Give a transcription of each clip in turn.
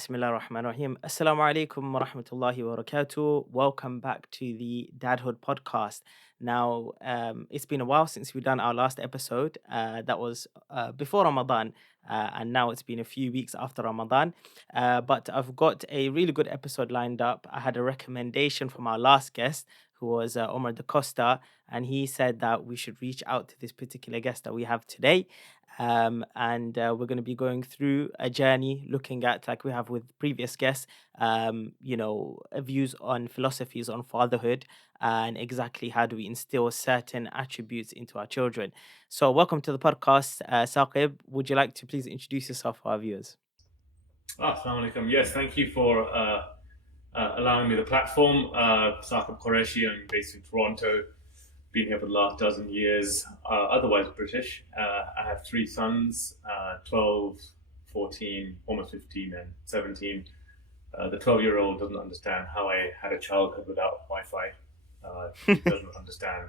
Bismillah ar-Rahman ar-Rahim. Assalamu alaikum wa rahmatullahi wa barakatuh. Welcome back to the Dadhood podcast. Now, it's been a while since we've done our last episode. That was before Ramadan, and now it's been a few weeks after Ramadan. But I've got a really good episode lined up. I had a recommendation from our last guest, who was Omar Da Costa, and he said that we should reach out to this particular guest that we have today. And we're going to be going through a journey looking at, like we have with previous guests, views on philosophies on fatherhood and exactly how do we instill certain attributes into our children. So, welcome to the podcast, Saqib. Would you like to please introduce yourself for our viewers? Assalamu alaikum. Yes, thank you for allowing me the platform. Saqib Qureshi, I'm based in Toronto, been here for the last dozen years, otherwise British. I have three sons, 12, 14, almost 15 and 17. The 12-year-old doesn't understand how I had a childhood without Wi-Fi. He doesn't understand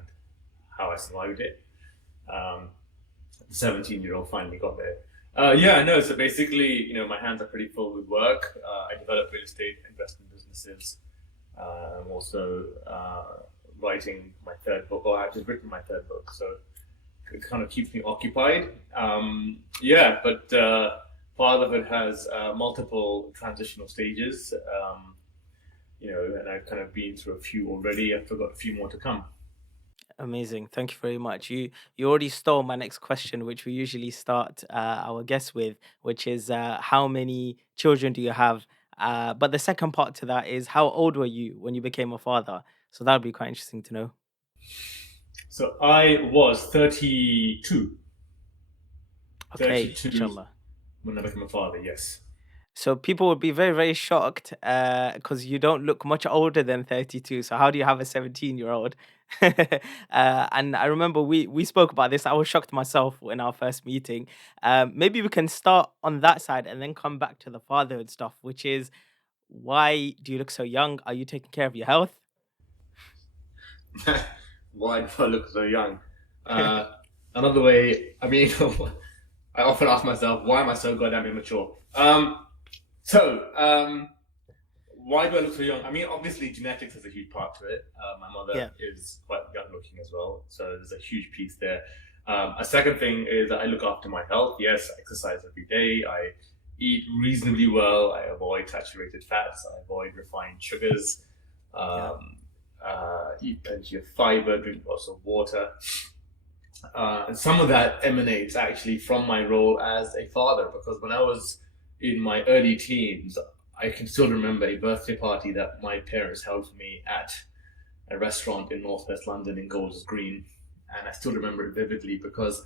how I survived it. The 17-year-old finally got there. So basically, my hands are pretty full with work. I develop real estate investment businesses. I'm also writing my third book, or I've just written my third book, so it kind of keeps me occupied. But fatherhood has multiple transitional stages, and I've kind of been through a few already. I've got a few more to come. Amazing. Thank you very much. You already stole my next question, which we usually start our guests with, which is how many children do you have? But the second part to that is how old were you when you became a father? So that would be quite interesting to know. So I was 32. Okay, 32 inshallah. when I became a father, yes. So people would be very, very shocked because you don't look much older than 32. So how do you have a 17-year-old? And I remember we spoke about this. I was shocked myself in our first meeting. Maybe we can start on that side and then come back to the fatherhood stuff, which is why do you look so young? Are you taking care of your health? Why do I look so young? Another way, I often ask myself, why am I so goddamn immature? Why do I look so young? Obviously, genetics has a huge part to it. My Yeah. mother is quite young looking as well, so there's a huge piece there. A second thing is that I look after my health. Yes, I exercise every day. I eat reasonably well. I avoid saturated fats. I avoid refined sugars. Yeah. Eat plenty of fiber. Drink lots of water. And some of that emanates actually from my role as a father, because when I was in my early teens, I can still remember a birthday party that my parents held for me at a restaurant in Northwest London in Golders Green. And I still remember it vividly because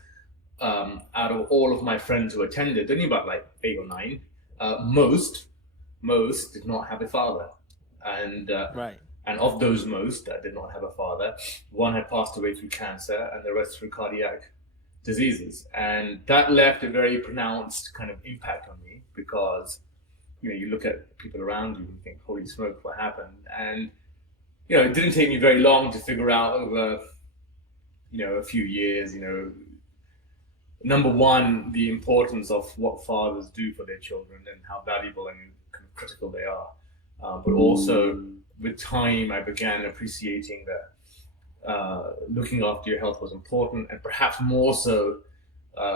out of all of my friends who attended, only about like 8 or 9, most did not have a father. And Right. and of those most that did not have a father, one had passed away through cancer and the rest through cardiac diseases. And that left a very pronounced kind of impact on me because, you look at people around you and think, holy smoke, what happened? And, it didn't take me very long to figure out over, a few years, number one, the importance of what fathers do for their children and how valuable and kind of critical they are. But also, with time, I began appreciating that looking after your health was important, and perhaps more so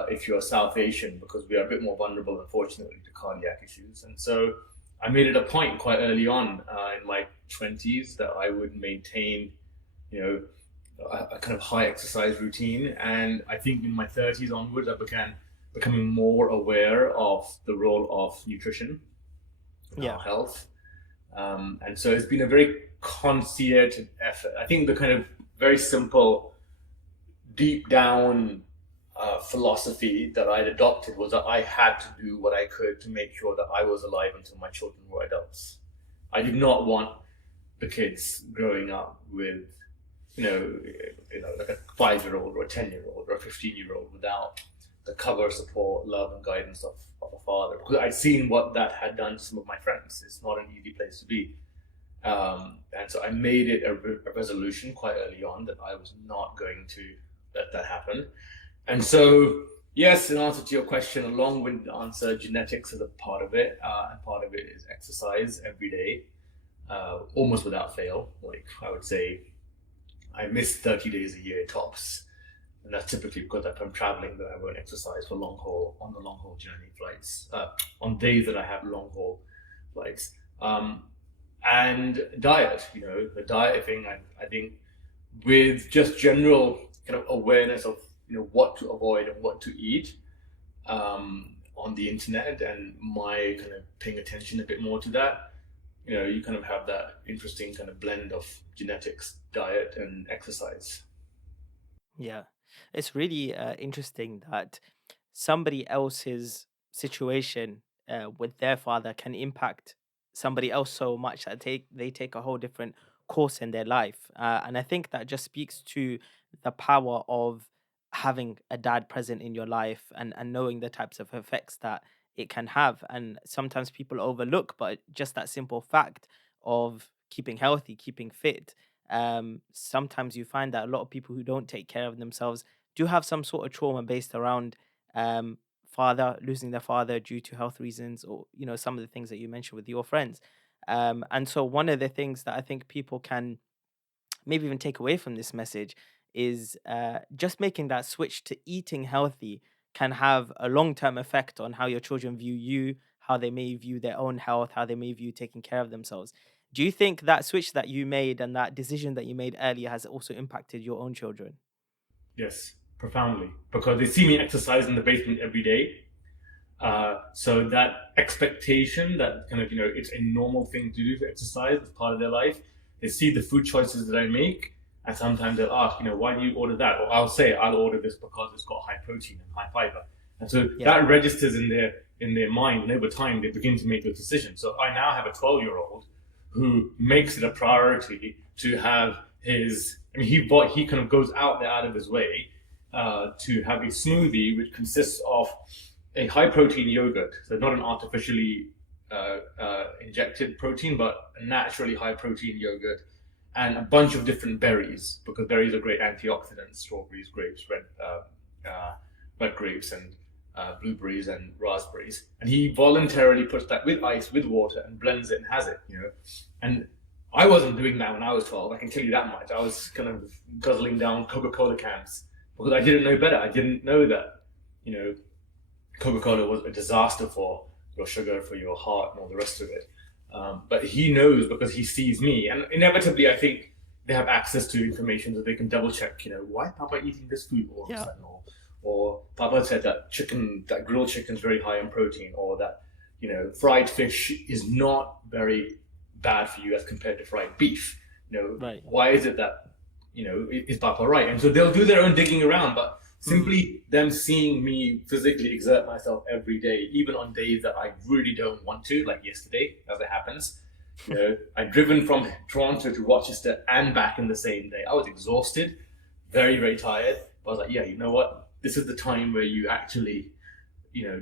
if you're South Asian, because we are a bit more vulnerable, unfortunately, to cardiac issues. And so I made it a point quite early on in my 20s that I would maintain, a kind of high exercise routine. And I think in my 30s onwards, I began becoming more aware of the role of nutrition in Yeah. our health. And so it's been a very concerted effort. I think the kind of very simple, deep down philosophy that I'd adopted was that I had to do what I could to make sure that I was alive until my children were adults. I did not want the kids growing up with, like a 5-year-old or a 10-year-old or a 15-year-old without the cover, support, love, and guidance of a father. Because I'd seen what that had done to some of my friends. It's not an easy place to be. And so I made it a resolution quite early on that I was not going to let that happen. And so, Yes, in answer to your question, a long-winded answer, genetics is a part of it, and part of it is exercise every day, almost without fail. Like I would say, I miss 30 days a year tops. And that's typically because if I'm traveling, that I won't exercise for on the long haul journey flights, on days that I have long haul flights. And diet, the diet thing, I think with just general kind of awareness of, what to avoid and what to eat, on the internet, and my kind of paying attention a bit more to that, you kind of have that interesting kind of blend of genetics, diet, and exercise. Yeah, it's really interesting that somebody else's situation with their father can impact somebody else so much that they take a whole different course in their life, and I think that just speaks to the power of having a dad present in your life, and knowing the types of effects that it can have. And sometimes people overlook, but just that simple fact of keeping healthy, keeping fit, sometimes you find that a lot of people who don't take care of themselves do have some sort of trauma based around um, father losing their father due to health reasons, or some of the things that you mentioned with your friends. And so one of the things that I think people can maybe even take away from this message is just making that switch to eating healthy can have a long-term effect on how your children view you, how they may view their own health, how they may view taking care of themselves. Do you think that switch that you made and that decision that you made earlier has also impacted your own children? Yes, profoundly, because they see me exercise in the basement every day. So that expectation that kind of, it's a normal thing to do to exercise as part of their life. They see the food choices that I make, and sometimes they'll ask, why do you order that? Or I'll say, I'll order this because it's got high protein and high fiber. And so Yeah. that registers in their mind, and over time they begin to make those decisions. So I now have a 12-year-old who makes it a priority to have he kind of goes out of his way to have a smoothie which consists of a high protein yogurt, so not an artificially injected protein, but a naturally high protein yogurt, and a bunch of different berries, because berries are great antioxidants: strawberries, grapes, red grapes, and blueberries and raspberries. And he voluntarily puts that with ice, with water, and blends it and has it. And I wasn't doing that when I was 12. I can tell you that much. I was kind of guzzling down Coca-Cola cans because I didn't know better. I didn't know that, Coca-Cola was a disaster for your sugar, for your heart, and all the rest of it. But he knows because he sees me, and inevitably, I think they have access to information so they can double check. Why Papa eating this food all of a Yeah. sudden, or Papa said that grilled chicken is very high in protein, or that fried fish is not very bad for you as compared to fried beef. Right. Why is it that is Papa right? And so they'll do their own digging around, but simply them seeing me physically exert myself every day, even on days that I really don't want to, like yesterday, as it happens. I'd driven from Toronto to Rochester and back in the same day. I was exhausted, very, very tired. But I was like, yeah, you know what? This is the time where you actually,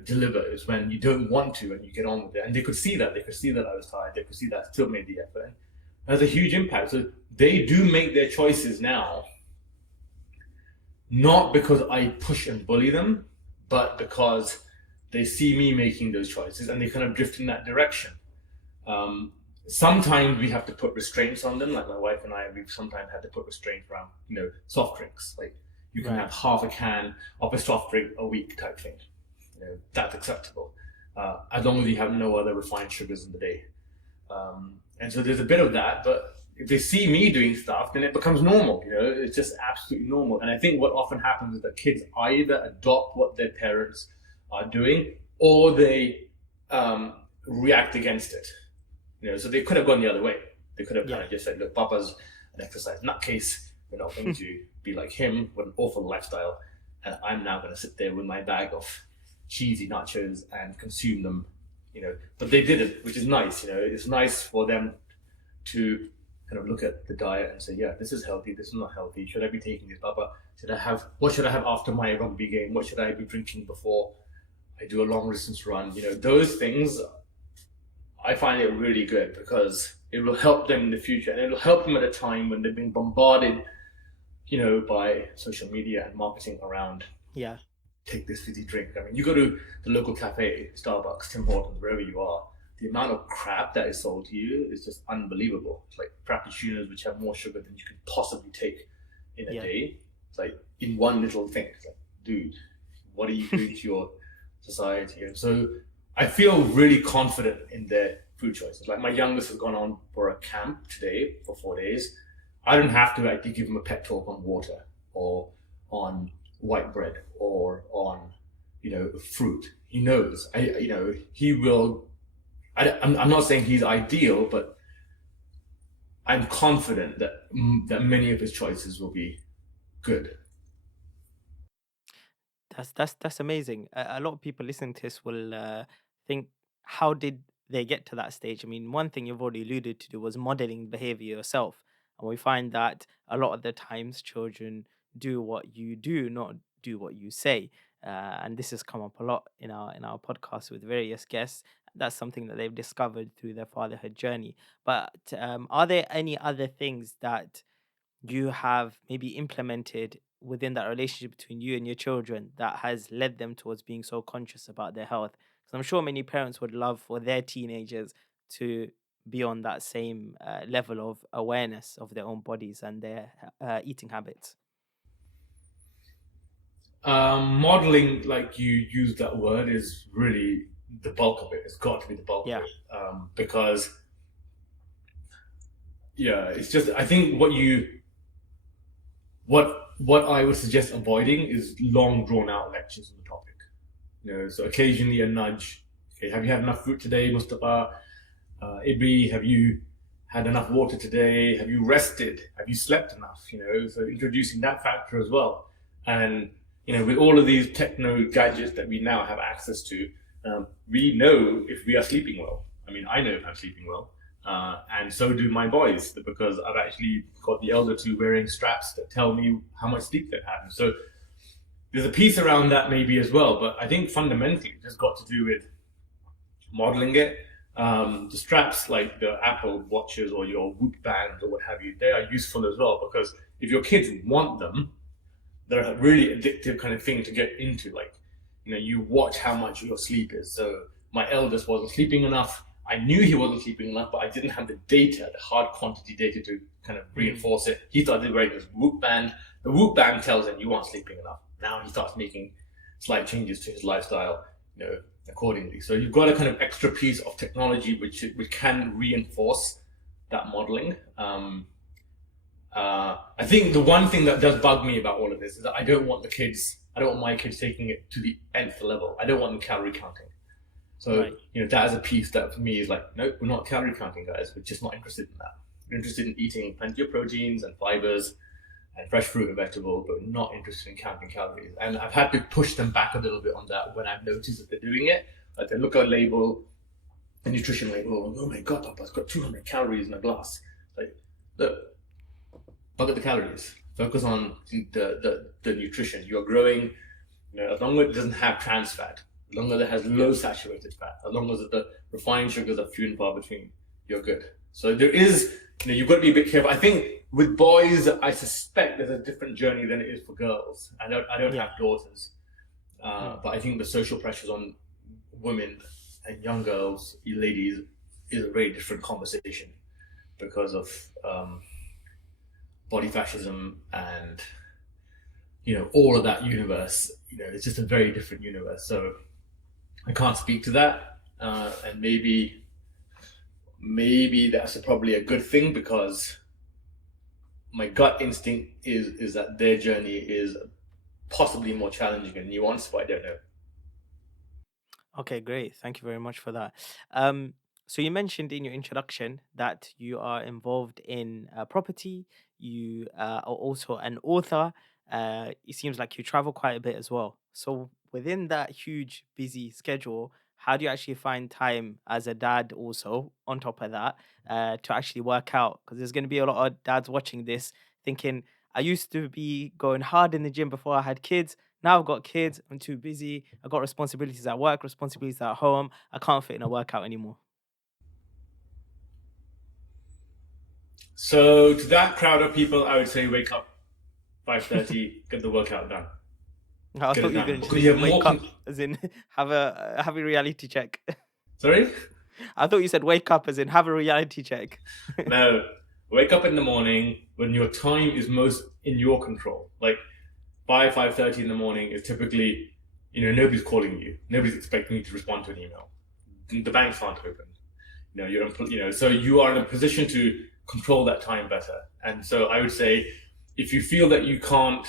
deliver, is when you don't want to and you get on with it. And they could see that. They could see that I was tired. They could see that I still made the effort. It has a huge impact. So they do make their choices now, not because I push and bully them, but because they see me making those choices and they kind of drift in that direction. Sometimes we have to put restraints on them, like my wife and I, we've sometimes had to put restraints around, soft drinks. Like you can have half a can of a soft drink a week type thing. That's acceptable, as long as you have no other refined sugars in the day. And so there's a bit of that, but if they see me doing stuff, then it becomes normal. It's just absolutely normal. And I think what often happens is that kids either adopt what their parents are doing, or they react against it. So they could have gone the other way. They could have kind of just said, "Look, Papa's an exercise nutcase. We're not going to be like him with an awful lifestyle, and I'm now going to sit there with my bag of cheesy nachos and consume them." But they didn't, which is nice. It's nice for them to kind of look at the diet and say, yeah, this is healthy, this is not healthy. Should I be taking this, Papa? What should I have after my rugby game? What should I be drinking before I do a long distance run? Those things, I find it really good because it will help them in the future, and it will help them at a time when they're being bombarded, by social media and marketing around Yeah. take this fizzy drink. I mean, you go to the local cafe, Starbucks, Tim Hortons, wherever you are, the amount of crap that is sold to you is just unbelievable. It's like frappuccinos, which have more sugar than you can possibly take in a Yeah. day. It's like in one little thing. It's like, dude, what are you doing to your society? And so I feel really confident in their food choices. Like my youngest has gone on for a camp today for 4 days. I don't have to actually give him a pep talk on water or on white bread or on, fruit. He knows. He will. I'm not saying he's ideal, but I'm confident that many of his choices will be good. That's amazing. A lot of people listening to this will think, how did they get to that stage? I mean, one thing you've already alluded to was modeling behavior yourself, and we find that a lot of the times children do what you do, not do what you say. And this has come up a lot in our podcast with various guests. That's something that they've discovered through their fatherhood journey. But are there any other things that you have maybe implemented within that relationship between you and your children that has led them towards being so conscious about their health? Because I'm sure many parents would love for their teenagers to be on that same level of awareness of their own bodies and their eating habits. Modeling, like you use that word, is really the bulk of it. It's got to be the bulk of Yeah, it, because yeah, it's just I think what I would suggest avoiding is long drawn out lectures on the topic. So occasionally a nudge. Okay, have you had enough fruit today, Mustafa? Ibri, have you had enough water today? Have you rested? Have you slept enough? So introducing that factor as well. And with all of these techno gadgets that we now have access to, we know if we are sleeping well. I mean, I know if I'm sleeping well, and so do my boys, because I've actually got the elder two wearing straps that tell me how much sleep they've had. And so there's a piece around that maybe as well, but I think fundamentally it just got to do with modeling it. The straps, like the Apple watches or your Whoop bands or what have you, they are useful as well, because if your kids want them, they're a really addictive kind of thing to get into. Like, you watch how much your sleep is. So my eldest wasn't sleeping enough. I knew he wasn't sleeping enough, but I didn't have the data, the hard quantity data to kind of reinforce it. He started wearing this Whoop band. The Whoop band tells him you aren't sleeping enough. Now he starts making slight changes to his lifestyle, accordingly. So you've got a kind of extra piece of technology which can reinforce that modeling. I think the one thing that does bug me about all of this is that I don't want my kids taking it to the nth level. I don't want them calorie counting. So, right. that is a piece that for me is like, nope, we're not calorie counting, guys. We're just not interested in that. We're interested in eating plenty of proteins and fibers and fresh fruit and vegetables, but we're not interested in counting calories. And I've had to push them back a little bit on that when I've noticed that they're doing it. Like they look at a label, a nutrition label, oh my God, Papa, it's got 200 calories in a glass. Like, look, look at the calories. Focus on the nutrition. You're growing, as long as it doesn't have trans fat, as long as it has low saturated fat, as long as the refined sugars are few and far between, you're good. So there is, you've got to be a bit careful. I think with boys, I suspect there's a different journey than it is for girls. I don't have daughters, but I think the social pressures on women and young girls, ladies, is a very different conversation because of body fascism and all of that universe. It's just a very different universe. So I can't speak to that, and maybe that's probably a good thing, because my gut instinct is that their journey is possibly more challenging and nuanced, but I don't know. Okay, great. Thank you very much for that. So you mentioned in your introduction that you are involved in property. You are also an author. It seems like you travel quite a bit as well. So within that huge busy schedule, how do you actually find time as a dad also on top of that to actually work out? Because there's going to be a lot of dads watching this thinking, I used to be going hard in the gym before I had kids. Now I've got kids, I'm too busy. I've got responsibilities at work, responsibilities at home. I can't fit in a workout anymore. So to that crowd of people, I would say wake up 5:30, get the workout done. I get thought it you were done going to because say you have wake more. up, as in have a reality check. Sorry. I thought you said wake up, as in have a reality check. No, wake up in the morning when your time is most in your control. Like 5:30 in the morning is typically, nobody's calling you, nobody's expecting you to respond to an email. The banks aren't open. So you are in a position to control that time better. And so I would say, if you feel that you can't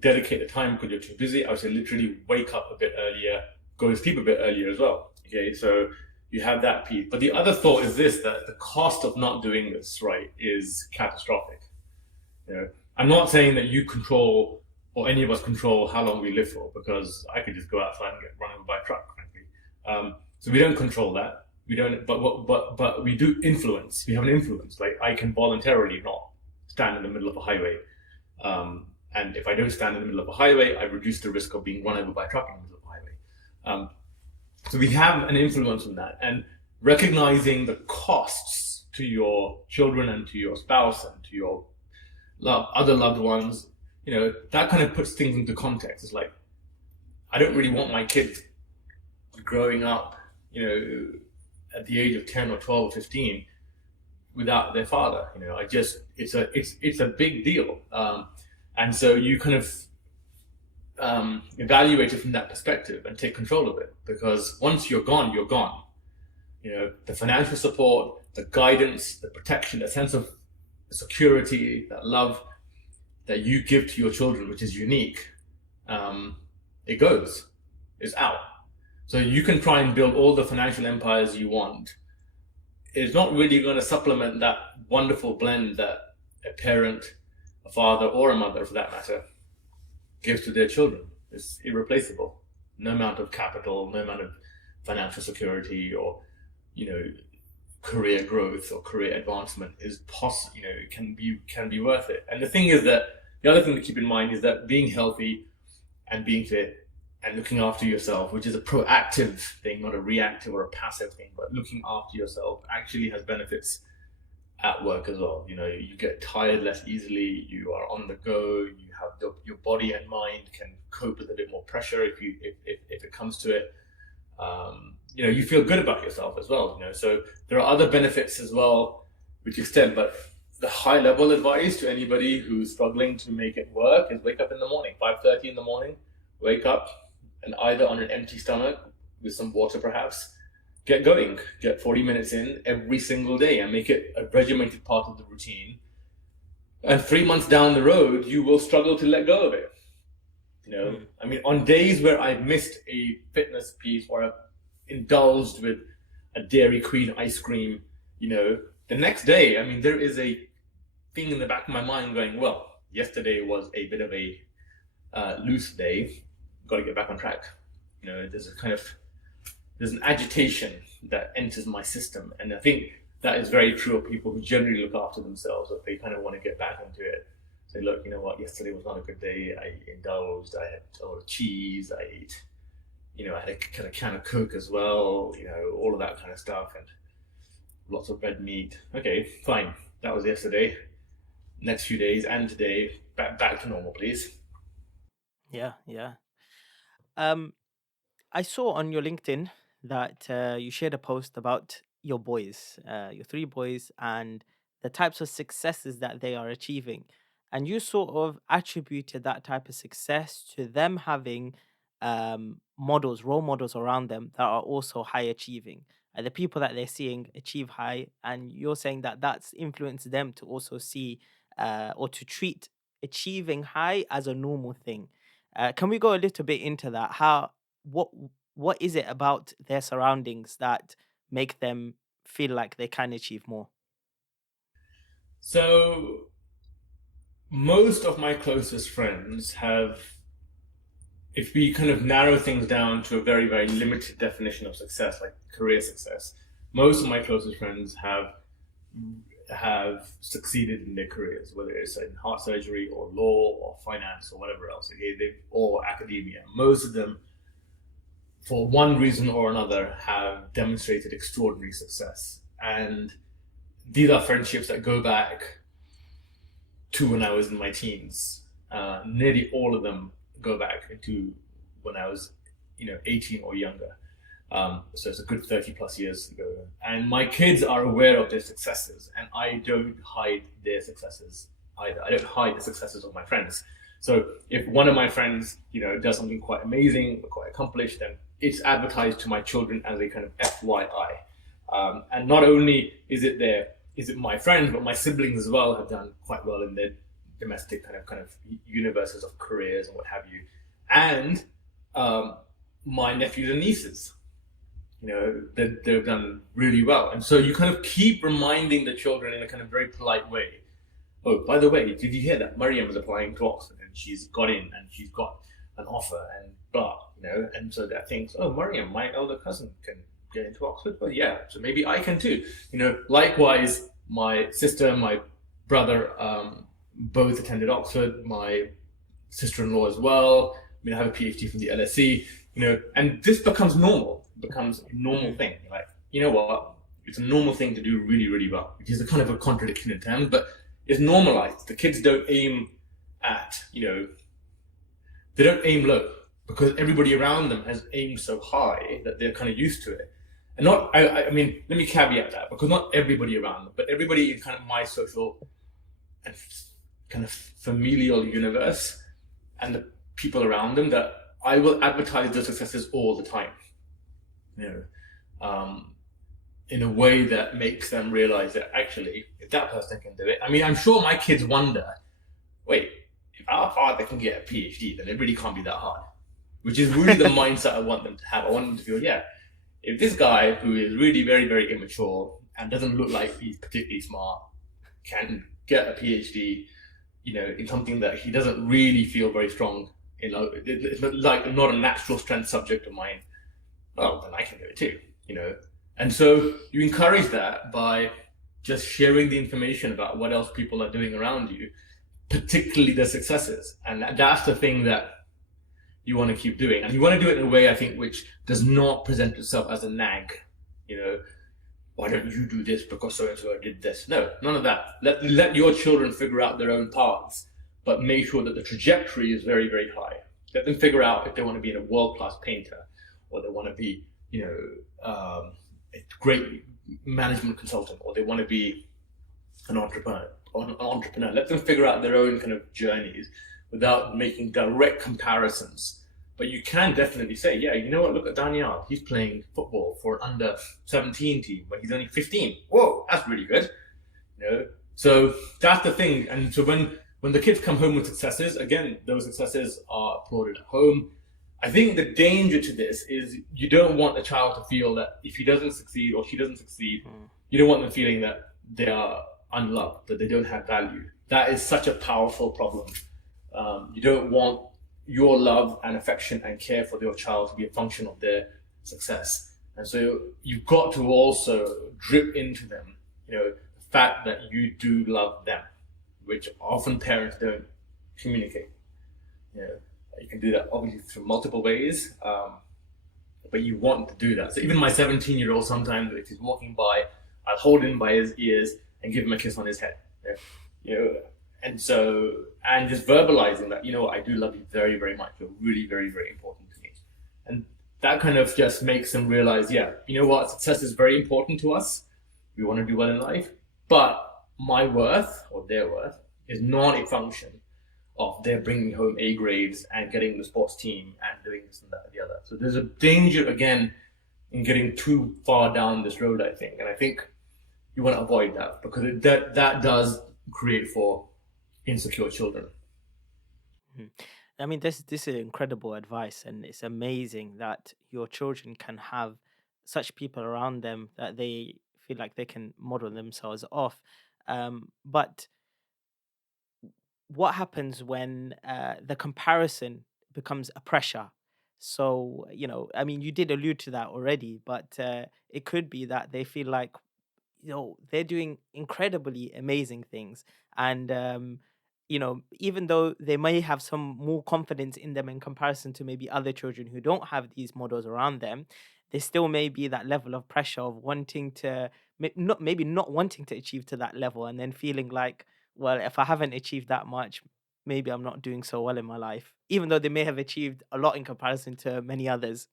dedicate the time because you're too busy, I would say literally wake up a bit earlier, go to sleep a bit earlier as well. Okay, so you have that piece. But the other thought is this: that the cost of not doing this right is catastrophic. I'm not saying that you control or any of us control how long we live for, because I could just go outside and get run over by a truck, frankly. So we don't control that. We don't, but we do influence. We have an influence. Like, I can voluntarily not stand in the middle of a highway, and if I don't stand in the middle of a highway, I reduce the risk of being run over by a truck in the middle of a highway. So we have an influence on that, and recognizing the costs to your children and to your spouse and to your other loved ones, that kind of puts things into context. It's like, I don't really want my kids growing up, at the age of 10 or 12 or 15 without their father. It's a big deal. And so you kind of evaluate it from that perspective and take control of it, because once you're gone, you're gone. The financial support, the guidance, the protection, the sense of security, that love that you give to your children, which is unique, it's out. So you can try and build all the financial empires you want. It's not really going to supplement that wonderful blend that a parent, a father, or a mother, for that matter, gives to their children. It's irreplaceable. No amount of capital, no amount of financial security, or career growth or career advancement is possible. Can be worth it. And the thing is that the other thing to keep in mind is that being healthy and being fit and looking after yourself, which is a proactive thing, not a reactive or a passive thing, but looking after yourself actually has benefits at work as well. You get tired less easily, you are on the go, you have your body and mind can cope with a bit more pressure if it comes to it. You feel good about yourself as well. So there are other benefits as well which extend, but the high level advice to anybody who's struggling to make it work is wake up in the morning, 5:30 in the morning, wake up, and either on an empty stomach with some water perhaps, get going, get 40 minutes in every single day and make it a regimented part of the routine. And 3 months down the road, you will struggle to let go of it. I mean, on days where I've missed a fitness piece or I've indulged with a Dairy Queen ice cream, the next day, I mean, there is a thing in the back of my mind going, well, yesterday was a bit of a loose day, got to get back on track. There's an agitation that enters my system, and I think that is very true of people who generally look after themselves, that they kind of want to get back into it. Say, look, you know what, yesterday was not a good day, I indulged, I had a lot of cheese, I ate, I had a kind of can of Coke as well, all of that kind of stuff, and lots of red meat. Okay, fine, that was yesterday. Next few days and today, back to normal, please. Yeah, yeah. Um, I saw on your LinkedIn that you shared a post about your boys, your three boys, and the types of successes that they are achieving. And you sort of attributed that type of success to them having models, role models around them that are also high achieving. And the people that they're seeing achieve high, and you're saying that that's influenced them to also see or to treat achieving high as a normal thing. Can we go a little bit into that? What what is it about their surroundings that make them feel like they can achieve more? So most of my closest friends have, if we kind of narrow things down to a very, very limited definition of success, like career success, most of my closest friends have succeeded in their careers, whether it's in heart surgery or law or finance or whatever else, or academia. Most of them, for one reason or another, have demonstrated extraordinary success. And these are friendships that go back to when I was in my teens. Nearly all of them, go back into when I was, 18 or younger. So it's a good 30 plus years ago. And my kids are aware of their successes, and I don't hide their successes either. I don't hide the successes of my friends. So if one of my friends, does something quite amazing or quite accomplished, then it's advertised to my children as a kind of FYI. And not only is it my friends, but my siblings as well have done quite well in their domestic kind of universes of careers and what have you. And my nephews and nieces, that they've done really well. And so you kind of keep reminding the children in a kind of very polite way. Oh, by the way, did you hear that Mariam is applying to Oxford and she's got in and she's got an offer and blah, and so that thinks, oh, Mariam, my elder cousin can get into Oxford. Well, yeah, so maybe I can too. Likewise, my sister, my brother, both attended Oxford. My sister-in-law as well. I have a PhD from the LSE. And this becomes normal. It becomes a normal thing. Like, you know what? It's a normal thing to do really, really well, which is a kind of a contradiction in terms, but it's normalized. The kids don't aim at, they don't aim low because everybody around them has aimed so high that they're kind of used to it. And I mean, let me caveat that, because not everybody around them, but everybody in kind of my social and kind of familial universe and the people around them, that I will advertise their successes all the time, in a way that makes them realize that actually, if that person can do it, I mean, I'm sure my kids wonder, wait, if our father can get a PhD, then it really can't be that hard, which is really the mindset I want them to have. I want them to feel, yeah, if this guy who is really very, very immature and doesn't look like he's particularly smart can get a PhD, in something that he doesn't really feel very strong, it's like not a natural strength subject of mine, well, then I can do it too, And so you encourage that by just sharing the information about what else people are doing around you, particularly their successes. And that's the thing that you want to keep doing. And you want to do it in a way, I think, which does not present itself as a nag, why don't you do this because so-and-so did this? No, none of that. Let your children figure out their own paths, but make sure that the trajectory is very, very high. Let them figure out if they want to be a world-class painter, or they want to be, a great management consultant, or they want to be an entrepreneur. Let them figure out their own kind of journeys without making direct comparisons. But you can definitely say, yeah, you know what, look at Daniel. He's playing football for an under 17 team when he's only 15. Whoa, that's really good. So that's the thing. And so when the kids come home with successes, again, those successes are applauded at home. I think the danger to this is you don't want the child to feel that if he doesn't succeed or she doesn't succeed, you don't want them feeling that they are unloved, that they don't have value. That is such a powerful problem. You don't want your love and affection and care for your child to be a function of their success. And so you've got to also drip into them, the fact that you do love them, which often parents don't communicate. You can do that obviously through multiple ways, but you want to do that. So even my 17-year-old, sometimes if he's walking by, I'll hold him by his ears and give him a kiss on his head. And just verbalizing that, I do love you very, very much. You're really, very, very important to me. And that kind of just makes them realize, yeah, you know what, success is very important to us. We want to do well in life, but my worth or their worth is not a function of their bringing home A grades and getting the sports team and doing this and that and the other. So there's a danger, again, in getting too far down this road, I think. And I think you want to avoid that, because that does create for insecure children. Mhm. I mean, this is incredible advice, and it's amazing that your children can have such people around them that they feel like they can model themselves off. But what happens when the comparison becomes a pressure? So, I mean, you did allude to that already, but it could be that they feel like, they're doing incredibly amazing things. And, even though they may have some more confidence in them in comparison to maybe other children who don't have these models around them, there still may be that level of pressure of wanting to, not maybe not wanting to achieve to that level, and then feeling like, well, if I haven't achieved that much, maybe I'm not doing so well in my life, even though they may have achieved a lot in comparison to many others.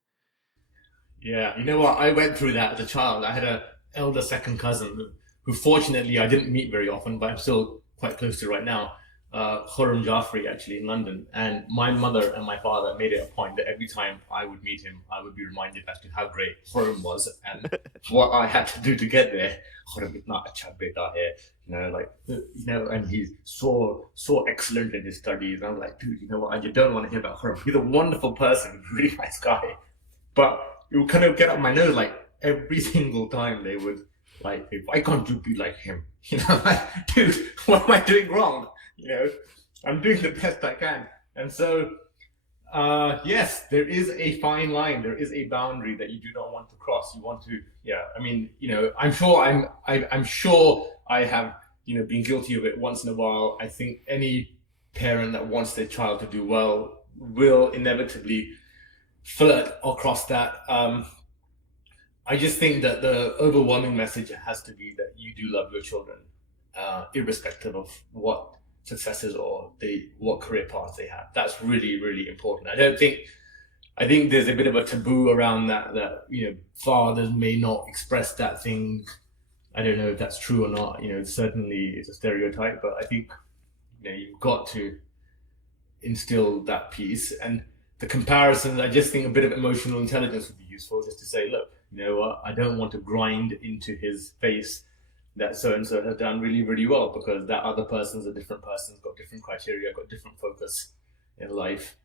Yeah, you know what? I went through that as a child. I had a elder second cousin who fortunately I didn't meet very often, but I'm still quite close to right now. Khurram Jafri, actually in London, and my mother and my father made it a point that every time I would meet him, I would be reminded as to how great Khurram was and what I had to do to get there. Khurram itna acha beta hai, and he's so excellent in his studies. And I'm like, dude, you know what? I just don't want to hear about Khurram. He's a wonderful person, really nice guy, but it would kind of get up my nose like every single time they would like, why can't you be like him? Like, dude, what am I doing wrong? I'm doing the best I can. And so, yes, there is a fine line. There is a boundary that you do not want to cross. You want to, yeah. I mean, I'm sure I'm sure I have, been guilty of it once in a while. I think any parent that wants their child to do well will inevitably flirt or cross that. I just think that the overwhelming message has to be that you do love your children, irrespective of what successes or what career paths they have. That's really, really important. I think there's a bit of a taboo around that fathers may not express that thing. I don't know if that's true or not. Certainly it's a stereotype, but I think you've got to instill that piece. And the comparisons, I just think a bit of emotional intelligence would be useful, just to say, look, you know what, I don't want to grind into his face that so-and-so has done really, really well, because that other person's a different person, got different criteria, got different focus in life.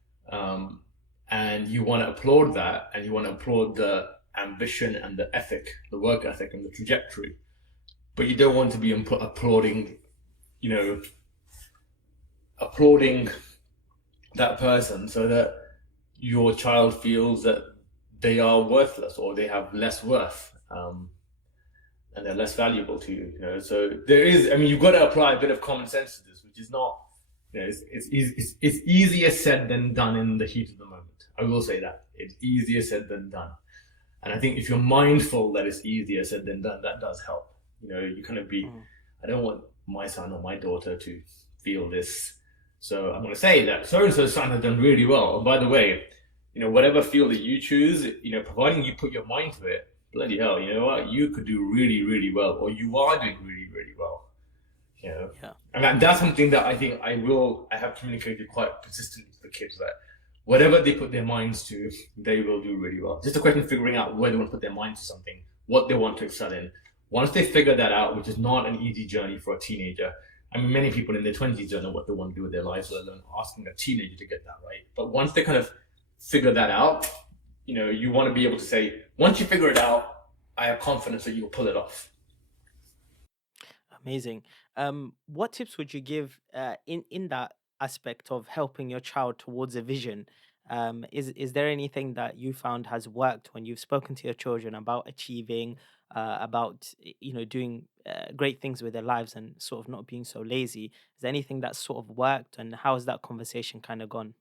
And you want to applaud that, and you want to applaud the ambition and the ethic, the work ethic and the trajectory. But you don't want to be applauding that person so that your child feels that they are worthless or they have less worth, and they're less valuable to you. So there is, you've got to apply a bit of common sense to this, which is not, it's easier said than done in the heat of the moment. I will say that it's easier said than done, and I think if you're mindful that it's easier said than done, that does help. You kind of be, I don't want my son or my daughter to feel this, so I'm going to say that so-and-so's son has done really well. And by the way, whatever field that you choose, providing you put your mind to it, bloody hell, you know what? You could do really, really well, or you are doing really, really well. Yeah. And that's something that I think I have communicated quite consistently to the kids, that whatever they put their minds to, they will do really well. Just a question of figuring out where they want to put their mind to something, what they want to excel in. Once they figure that out, which is not an easy journey for a teenager. Many people in their 20s don't know what they want to do with their lives, let alone asking a teenager to get that right. But once they kind of figure that out, you want to be able to say, once you figure it out, I have confidence that you'll pull it off. Amazing. What tips would you give in that aspect of helping your child towards a vision? Is there anything that you found has worked when you've spoken to your children about achieving, about doing great things with their lives and sort of not being so lazy? Is there anything that sort of worked, and how has that conversation kind of gone?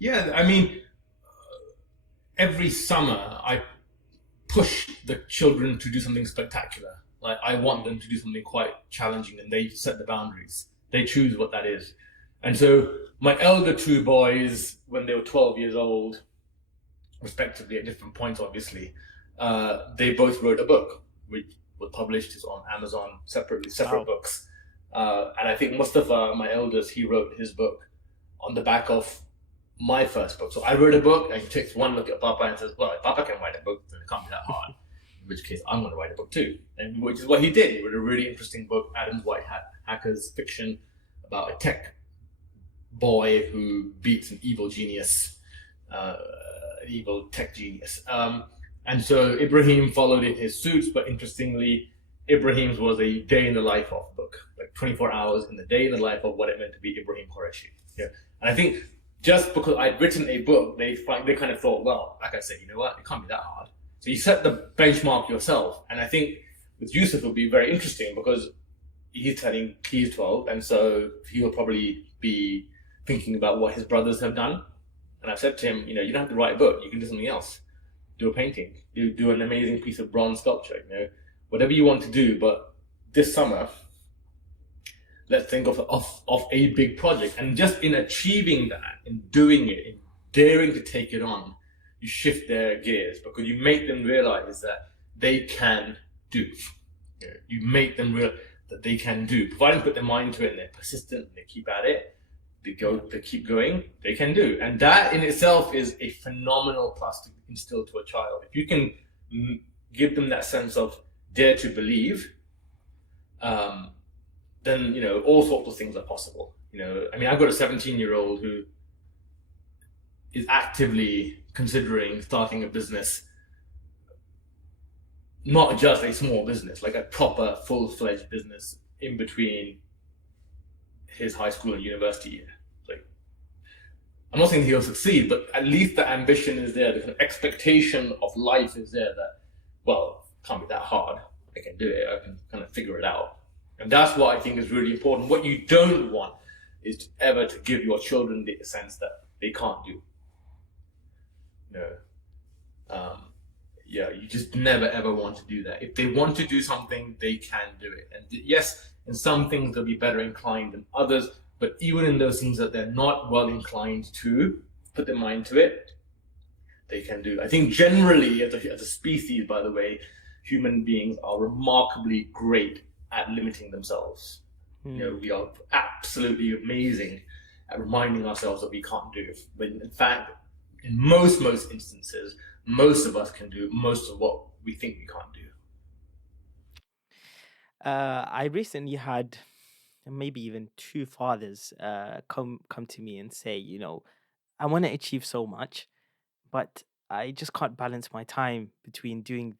Yeah, every summer I push the children to do something spectacular. Like, I want them to do something quite challenging, and they set the boundaries. They choose what that is. And so my elder two boys, when they were 12 years old, respectively, at different points, obviously, they both wrote a book, which was published, is on Amazon separate Wow. books. And I think Mustafa, my eldest, he wrote his book on the back of my first book. So I wrote a book, and he takes one look at Papa and says, well, if Papa can write a book, then it can't be that hard. In which case, I'm going to write a book too. And which is what he did. He wrote a really interesting book, Adam's White Hat Hackers, fiction about a tech boy who beats an evil genius, an evil tech genius. And so Ibrahim followed in his suits, but interestingly, Ibrahim's was a day in the life of book, like 24 hours in the day in the life of what it meant to be Ibrahim Qureshi. Yeah. And I think just because I'd written a book, they kind of thought, well, like I said, you know what, it can't be that hard. So you set the benchmark yourself. And I think with Yusuf, it'll be very interesting because he's 12, and so he'll probably be thinking about what his brothers have done. And I've said to him, you don't have to write a book, you can do something else. Do a painting, do an amazing piece of bronze sculpture, whatever you want to do, but this summer, let's think of a big project. And just in achieving that, in doing it, in daring to take it on, you shift their gears because you make them realize that they can do. You make them realize that they can do. Providing put their mind to it and they're persistent and they keep at it, they keep going, they can do. And that in itself is a phenomenal plus to instill to a child. If you can give them that sense of dare to believe, then, you know, all sorts of things are possible. You know, I mean, I've got a 17-year-old who is actively considering starting a business, not just a small business, like a proper full-fledged business in between his high school and university year. Like, I'm not saying he'll succeed, but at least the ambition is there, the kind of expectation of life is there that, well, it can't be that hard. I can do it, I can kind of figure it out. And that's what I think is really important. What you don't want is ever to give your children the sense that they can't do. You just never ever want to do that. If they want to do something, they can do it. And yes, in some things they'll be better inclined than others, but even in those things that they're not well inclined to put their mind to it, they can do. I think generally, as a species, by the way, human beings are remarkably great at limiting themselves. You know, we are absolutely amazing at reminding ourselves that we can't do. When in fact, in most instances, most of us can do most of what we think we can't do. I recently had maybe even two fathers come to me and say, you know, I want to achieve so much, but I just can't balance my time between doing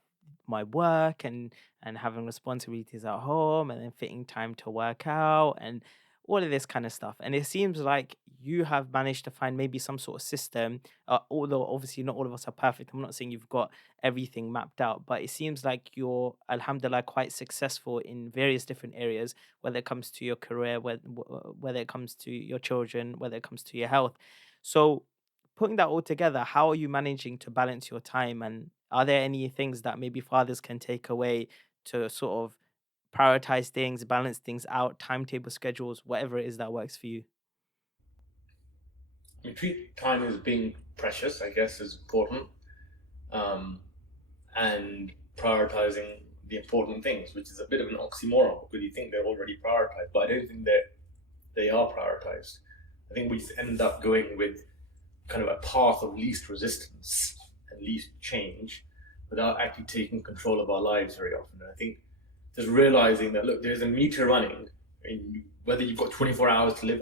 my work and having responsibilities at home and then fitting time to work out and all of this kind of stuff. And it seems like you have managed to find maybe some sort of system, although obviously not all of us are perfect. I'm not saying you've got everything mapped out, but it seems like you're, alhamdulillah, quite successful in various different areas, whether it comes to your career, whether it comes to your children, whether it comes to your health. So, putting that all together, how are you managing to balance your time? And are there any things that maybe fathers can take away to sort of prioritize things, balance things out, timetable schedules, whatever it is that works for you? I mean, treat time as being precious, I guess, is important, and prioritizing the important things, which is a bit of an oxymoron because you think they're already prioritized, but I don't think that they are prioritized. I think we just end up going with kind of a path of least resistance and least change without actually taking control of our lives very often. And I think just realizing that, look, there's a meter running, and whether you've got 24 hours to live,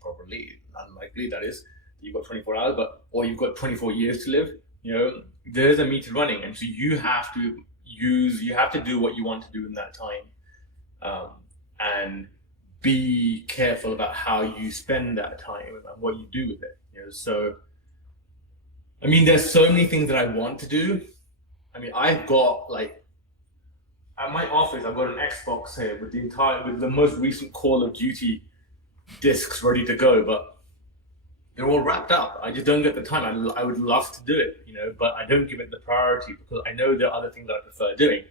probably unlikely that is, you've got 24 hours, or you've got 24 years to live, you know, there's a meter running. And so you have to do what you want to do in that time, and be careful about how you spend that time and what you do with it. You know, so I mean, there's so many things that I want to do. I mean, I've got like at my office, I've got an Xbox here with the most recent Call of Duty discs ready to go, but they're all wrapped up. I just don't get the time. I would love to do it, you know, but I don't give it the priority because I know there are other things that I prefer doing.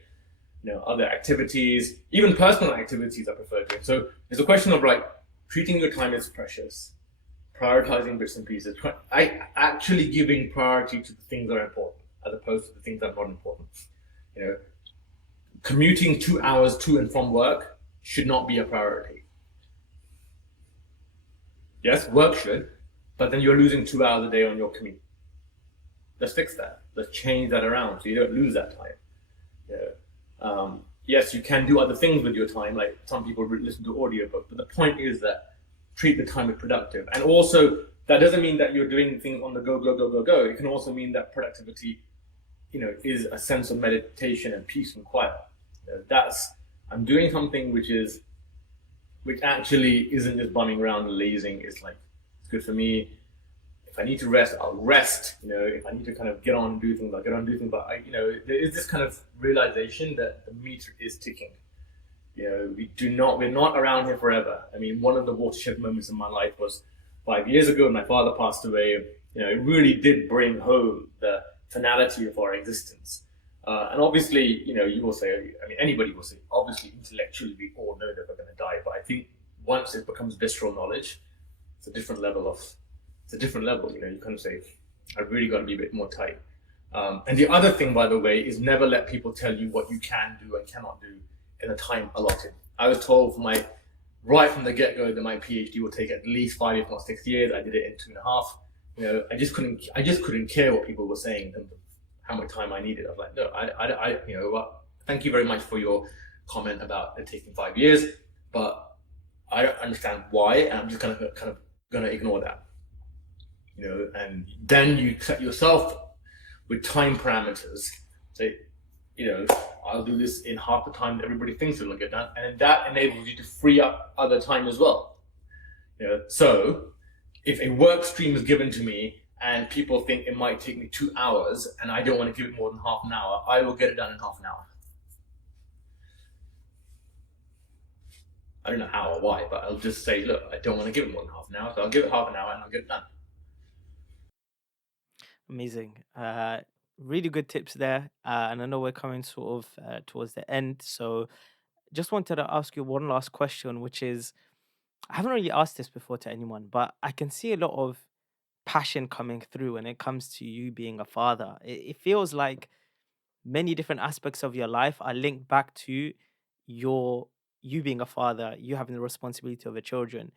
You know, other activities, even personal activities I prefer doing. So it's a question of like treating your time as precious, prioritizing bits and pieces, actually giving priority to the things that are important as opposed to the things that are not important. You know, commuting 2 hours to and from work should not be a priority. Yes, work should, but then you're losing 2 hours a day on your commute. Let's fix that. Let's change that around so you don't lose that time. You know, yes, you can do other things with your time, like some people listen to audiobooks, but the point is that treat the time as productive. And also, that doesn't mean that you're doing things on the go. It can also mean that productivity, you know, is a sense of meditation and peace and quiet. I'm doing something which actually isn't just bumming around and lazing. It's like, it's good for me. If I need to rest, I'll rest. You know, if I need to kind of get on and do things, I'll get on and do things. But there is this kind of realization that the meter is ticking. You know, we're not around here forever. I mean, one of the watershed moments in my life was 5 years ago when my father passed away. You know, it really did bring home the finality of our existence. And obviously, you will say, I mean, anybody will say, obviously, intellectually, we all know that we're going to die. But I think once it becomes visceral knowledge, it's a different level of, it's a different level. You kind of say, I've really got to be a bit more tight. And the other thing, by the way, is never let people tell you what you can do and cannot do in a time allotted. I was told right from the get-go that my PhD would take at least 5, if not 6 years. I did it in 2.5. I just couldn't care what people were saying in terms of how much time I needed. I was like, no, what? Thank you very much for your comment about it taking 5 years, but I don't understand why, and I'm just kind of gonna ignore that. And then you set yourself with time parameters. Say, I'll do this in half the time that everybody thinks it'll get done, and that enables you to free up other time as well. So if a work stream is given to me and people think it might take me 2 hours and I don't want to give it more than half an hour, I will get it done in half an hour. I don't know how or why, but I'll just say, look, I don't want to give it more than half an hour, so I'll give it half an hour and I'll get it done. Amazing. Really good tips there. And I know we're coming sort of towards the end. So just wanted to ask you one last question, which is, I haven't really asked this before to anyone, but I can see a lot of passion coming through when it comes to you being a father. It feels like many different aspects of your life are linked back to your you being a father, you having the responsibility of the children.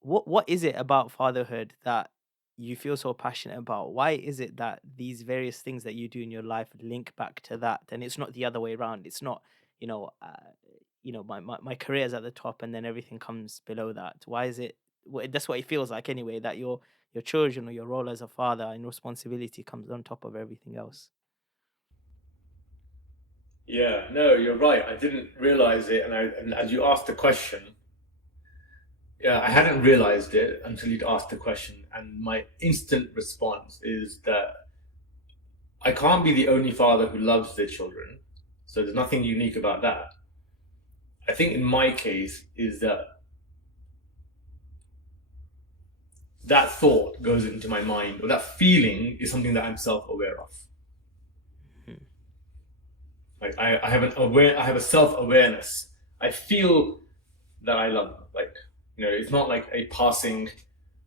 What is it about fatherhood that you feel so passionate about? Why is it that these various things that you do in your life link back to that, and it's not the other way around? It's not, you know, uh, my career is at the top, and then everything comes below that. Why is it? That's what it feels like anyway. That your children or your role as a father and responsibility comes on top of everything else. Yeah, no, you're right. I didn't realize it, and as you asked the question, yeah, I hadn't realized it until you'd asked the question, and my instant response is that I can't be the only father who loves their children, so there's nothing unique about that. I think in my case is that thought goes into my mind, or that feeling is something that I'm self-aware of. Mhm. Like I have a self-awareness. I feel that I love them. Like, it's not like a passing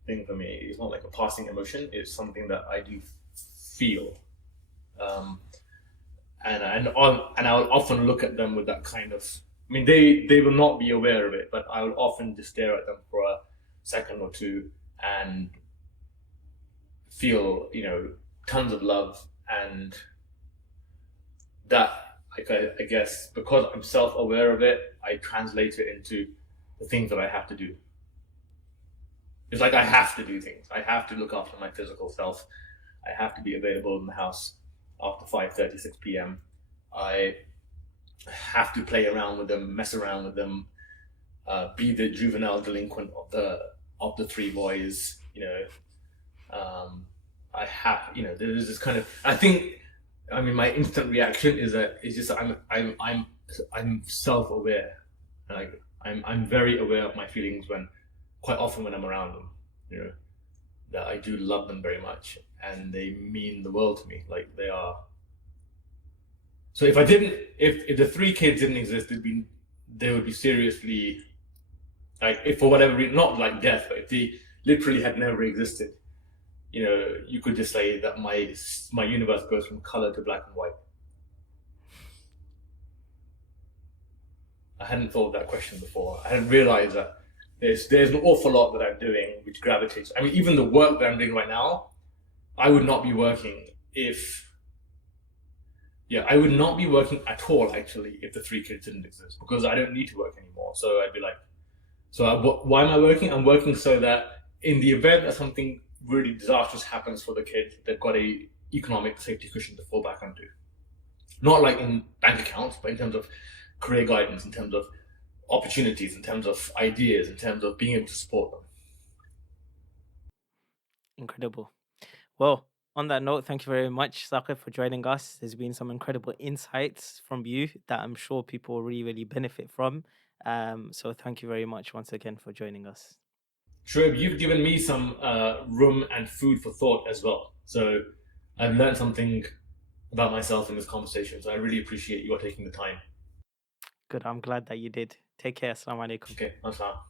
thing for me. It's not like a passing emotion. It's something that I do feel. Um, and I'll often look at them with that kind of. I mean, they will not be aware of it, but I will often just stare at them for a second or two and feel, tons of love, and that, like, I guess because I'm self-aware of it, I translate it into the things that I have to do. It's like I have to do things. I have to look after my physical self. I have to be available in the house after 5:36 p.m. I have to play around with them, mess around with them, be the juvenile delinquent of the three boys. I have, there's this kind of. I think, I mean, my instant reaction is that it's just I'm self-aware, and I'm very aware of my feelings quite often when I'm around them. That I do love them very much, and they mean the world to me. Like, they are. So if the three kids didn't exist, they would be seriously, like, if for whatever reason, not like death, but if they literally had never existed, you could just say that my universe goes from color to black and white. I hadn't thought of that question before. I hadn't realized that there's an awful lot that I'm doing which gravitates. I mean, even the work that I'm doing right now, I would not be working I would not be working at all, actually, if the three kids didn't exist, because I don't need to work anymore. So I'd be like, why am I working? I'm working so that in the event that something really disastrous happens for the kids, they've got a economic safety cushion to fall back onto. Not like in bank accounts, but in terms of career guidance, in terms of opportunities, in terms of ideas, in terms of being able to support them. Incredible. Well, on that note, thank you very much, Saqib, for joining us. There's been some incredible insights from you that I'm sure people will really, really benefit from. So thank you very much once again for joining us. Shoaib, you've given me some room and food for thought as well. So I've learned something about myself in this conversation. So I really appreciate you taking the time. Good. I'm glad that you did. Take care. Assalamu alaikum. Okay, mashallah.